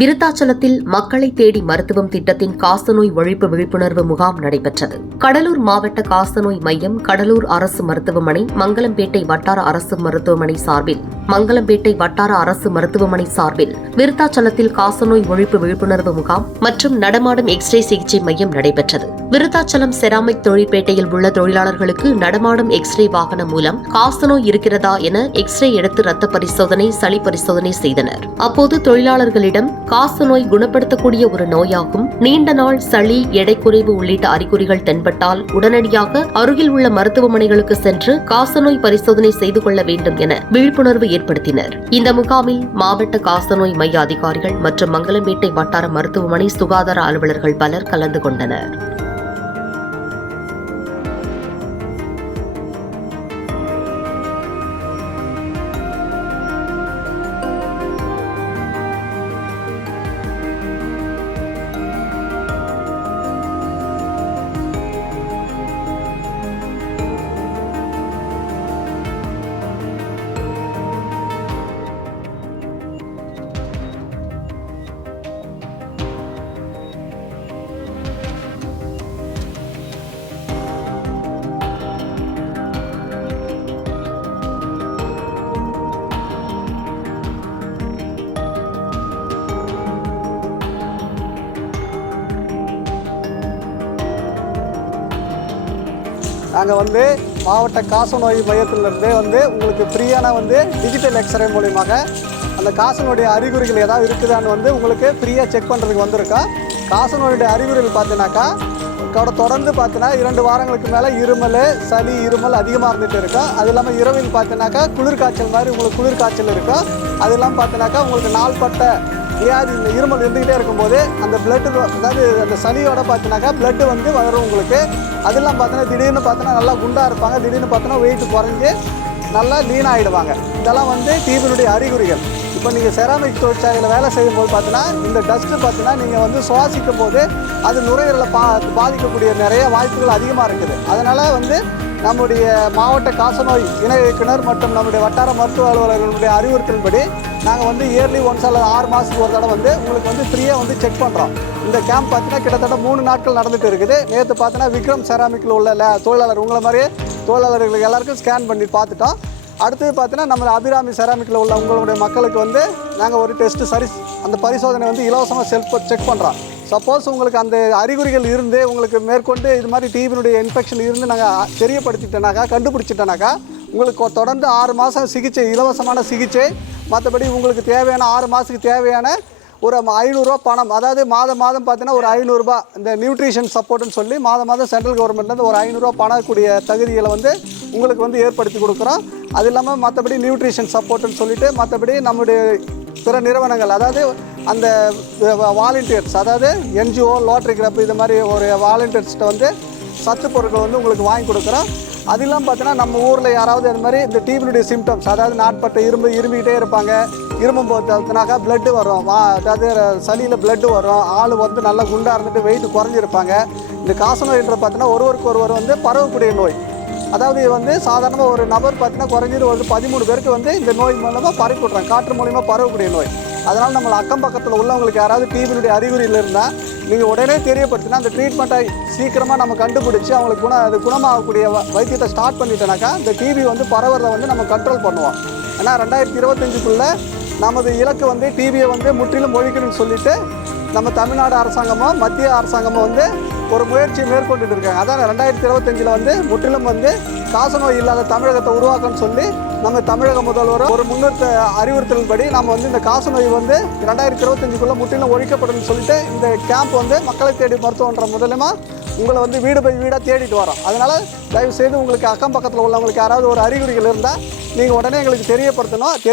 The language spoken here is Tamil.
விருத்தாச்சலத்தில் மக்களை தேடி மருத்துவம் திட்டத்தின் காசநோய் ஒழிப்பு விழிப்புணர்வு முகாம் நடைபெற்றது. கடலூர் மாவட்ட காசநோய் மையம் கடலூர் அரசு மருத்துவமனை மங்கலம்பேட்டை வட்டார அரசு மருத்துவமனை சார்பில் மங்கலம்பேட்டை வட்டார அரசு மருத்துவமனை சார்பில் விருத்தாச்சலத்தில் காசநோய் ஒழிப்பு விழிப்புணர்வு முகாம் மற்றும் நடமாடும் எக்ஸ்ரே சிகிச்சை மையம் நடைபெற்றது. விருத்தாச்சலம் செராமிக் தொழிற்பேட்டையில் உள்ள தொழிலாளர்களுக்கு நடமாடும் எக்ஸ்ரே வாகனம் மூலம் காசநோய் இருக்கிறதா என எக்ஸ்ரே எடுத்து ரத்த பரிசோதனை சளி பரிசோதனை செய்தனர். அப்போது தொழிலாளர்களிடம் காசநோய் குணப்படுத்தக்கூடிய ஒரு நோயாகும். நீண்ட நாள் சளி எடை குறைவு உள்ளிட்ட அறிகுறிகள் தென்பட்டால் உடனடியாக அருகில் உள்ள மருத்துவமனைகளுக்கு சென்று காசநோய் பரிசோதனை செய்து கொள்ள வேண்டும் என விழிப்புணர்வு ஏற்படுத்தினர். இந்த முகாமில் மாவட்ட காசநோய் மைய அதிகாரிகள் மற்றும் மங்கலம்பேட்டை வட்டார மருத்துவமனை சுகாதார அலுவலர்கள் பலர் கலந்து கொண்டனர். நாங்கள் வந்து மாவட்ட காசநோய் மையத்திலிருந்து வந்து உங்களுக்கு ஃப்ரீயான வந்து டிஜிட்டல் எக்ஸ்ரே மூலியமாக அந்த காசநோயுடைய அறிகுறிகள் ஏதாவது இருக்குதான்னு வந்து உங்களுக்கு ஃப்ரீயாக செக் பண்ணுறதுக்கு வந்திருக்கோம் காசநோயுடைய அறிகுறிகள் பார்த்தீங்கன்னாக்கா கூட தொடர்ந்து பார்த்தீங்கன்னா இரண்டு வாரங்களுக்கு மேலே இருமல் சளி இருமல் அதிகமாக இருந்துகிட்டு இருக்கும் அது இல்லாமல் இரவில் பார்த்தீங்கன்னாக்கா குளிர்காய்ச்சல் மாதிரி உங்களுக்கு குளிர்காய்ச்சல் இருக்கும் அது இல்லாமல் பார்த்தீங்கன்னாக்கா உங்களுக்கு நாள்பட்ட ஏஆர் இந்த இருமல் இருந்துக்கிட்டே இருக்கும்போது அந்த பிளட்டு அதாவது அந்த சளியோட பார்த்தீங்கன்னாக்கா பிளட்டு வந்து வரும் உங்களுக்கு. அதெல்லாம் பார்த்தோன்னா திடீர்னு பார்த்தோன்னா நல்லா குண்டாக இருப்பாங்க. திடீர்னு பார்த்தோன்னா வெயிட் குறைஞ்சி நல்லா லீன் ஆகிடுவாங்க இதெல்லாம் வந்து டிபியினுடைய அறிகுறிகள். இப்போ நீங்கள் செராமிக் தொழிற்சாலையில் வேலை செய்யும்போது பார்த்தீங்கன்னா இந்த டஸ்ட்டு பார்த்தீங்கன்னா நீங்கள் வந்து சுவாசிக்கும் போது அது நுரையீரலை பா பாதிக்கக்கூடிய நிறைய வாய்ப்புகள் அதிகமாக இருக்குது. அதனால் வந்து நம்முடைய மாவட்ட காசநோய் இணை இயக்குனர் மற்றும் நம்முடைய வட்டார மருத்துவ அலுவலர்களுடைய அறிவுறுத்தலின்படி நாங்கள் வந்து இயர்லி ஒன்ஸ் அல்லது ஆறு மாதத்துக்கு ஒரு தடவை வந்து உங்களுக்கு வந்து ஃப்ரீயாக வந்து செக் பண்ணுறோம் இந்த கேம்ப் பார்த்தீங்கன்னா கிட்டத்தட்ட மூணு நாட்கள் நடந்துட்டு இருக்குது. நேற்று பார்த்தீங்கன்னா விக்ரம் செராமிக்கில் உள்ள தொழிலாளர் உங்களை மாதிரியே தொழிலாளர்களுக்கு எல்லாருக்கும் ஸ்கேன் பண்ணி பார்த்துட்டோம் அடுத்தது பார்த்தீங்கன்னா நம்ம அபிராமி செராமிக்கில் உள்ள உங்களுடைய மக்களுக்கு வந்து நாங்கள் ஒரு டெஸ்ட்டு சரி அந்த பரிசோதனை வந்து இலவசமாக செல்ஃப் செக் பண்ணுறோம் சப்போஸ் உங்களுக்கு அந்த அறிகுறிகள் இருந்து உங்களுக்கு மேற்கொண்டு இது மாதிரி டிவியினுடைய இன்ஃபெக்ஷன் இருந்து நாங்கள் தெரியப்படுத்திட்டோனாக்கா கண்டுபிடிச்சிட்டோனாக்கா உங்களுக்கு தொடர்ந்து ஆறு மாதம் சிகிச்சை இலவசமான சிகிச்சை மற்றபடி உங்களுக்கு தேவையான ஆறு மாதத்துக்கு தேவையான ஒரு ஐநூறுரூவா பணம் அதாவது மாதம் மாதம் பார்த்தீங்கன்னா ஒரு ஐநூறுரூபா இந்த நியூட்ரிஷன் சப்போர்ட்னு சொல்லி மாதம் மாதம் சென்ட்ரல் கவர்மெண்ட்லேருந்து ஒரு ஐநூறுரூவா பணக்கூடிய தகுதிகளை வந்து உங்களுக்கு வந்து ஏற்படுத்தி கொடுக்குறோம். அது இல்லாமல் மற்றபடி நியூட்ரிஷன் சப்போர்ட்னு சொல்லிட்டு மற்றபடி நம்முடைய பிற நிறுவனங்கள் அதாவது அந்த வாலண்டியர்ஸ் அதாவது என்ஜிஓ லோட்டரி கிளப் இது மாதிரி ஒரு வாலண்டியர்ஸ்கிட்ட வந்து சத்து பொருட்கள் வந்து உங்களுக்கு வாங்கி கொடுக்குறோம். அது இல்லாமல் பார்த்தீங்கன்னா நம்ம ஊரில் யாராவது அது மாதிரி இந்த டிபியுடைய சிம்டம்ஸ் அதாவது நாட்பட்ட இரும்பு இருமிக்கிட்டே இருப்பாங்க. இருமும் போதுனாக்கா பிளட்டு வரும். வா அதாவது சளியில் பிளட்டு வரும். ஆள் வந்து நல்லா குண்டாக இருந்துட்டு வெயிட் குறைஞ்சிருப்பாங்க. இந்த காச நோயின்ற பார்த்தீங்கன்னா ஒருவருக்கு ஒருவர் வந்து பரவக்கூடிய நோய். அதாவது இது வந்து சாதாரணமாக ஒரு நபர் பார்த்தீங்கன்னா குறைஞ்சது ஒரு பதிமூணு பேருக்கு வந்து இந்த நோய் மூலமாக பரவி விட்றாங்க காற்று மூலிமா பரவக்கூடிய நோய். அதனால் நம்மளை அக்கம் பக்கத்தில் உள்ளவங்களுக்கு யாராவது டிவியினுடைய அறிகுறியில் இருந்தால் நீங்கள் உடனே தெரியப்படுத்தினா அந்த ட்ரீட்மெண்ட்டை சீக்கிரமாக நம்ம கண்டுபிடிச்சி அவங்களுக்கு குண அது குணமாகக்கூடிய வைத்தியத்தை ஸ்டார்ட் பண்ணிட்டோனாக்கா இந்த டிபி வந்து பரவுறதை வந்து நம்ம கண்ட்ரோல் பண்ணுவோம். ஏன்னா ரெண்டாயிரத்தி இருபத்தஞ்சுக்குள்ளே நமது இலக்கு வந்து டிவியை வந்து முற்றிலும் ஒழிக்கணும்னு சொல்லிட்டு நம்ம தமிழ்நாடு அரசாங்கமும் மத்திய அரசாங்கமும் வந்து ஒரு முயற்சியை மேற்கொண்டுட்டு இருக்காங்க. அதான் ரெண்டாயிரத்தி இருபத்தஞ்சில் வந்து முற்றிலும் வந்து காசநோய் இல்லாத தமிழகத்தை உருவாக்கணும்னு சொல்லி நம்ம தமிழக முதல்வர் ஒரு முன்னெடுத்த அறிவுறுத்தலின்படி நம்ம வந்து இந்த காசநோய் வந்து ரெண்டாயிரத்தி இருபத்தஞ்சுக்குள்ளே முற்றிலும் ஒழிக்கப்படும் சொல்லிட்டு இந்த கேம்ப் வந்து மக்களை தேடி மருத்துவன்ற மூலயமா உங்களை வந்து வீடு பை வீடாக தேடிட்டு வரோம். அதனால் தயவு செய்து உங்களுக்கு அக்கம் பக்கத்தில் உள்ளவங்களுக்கு யாராவது ஒரு அறிகுறிகள் இருந்தால் நீங்கள் உடனே எங்களுக்கு தெரியப்படுத்தணும்.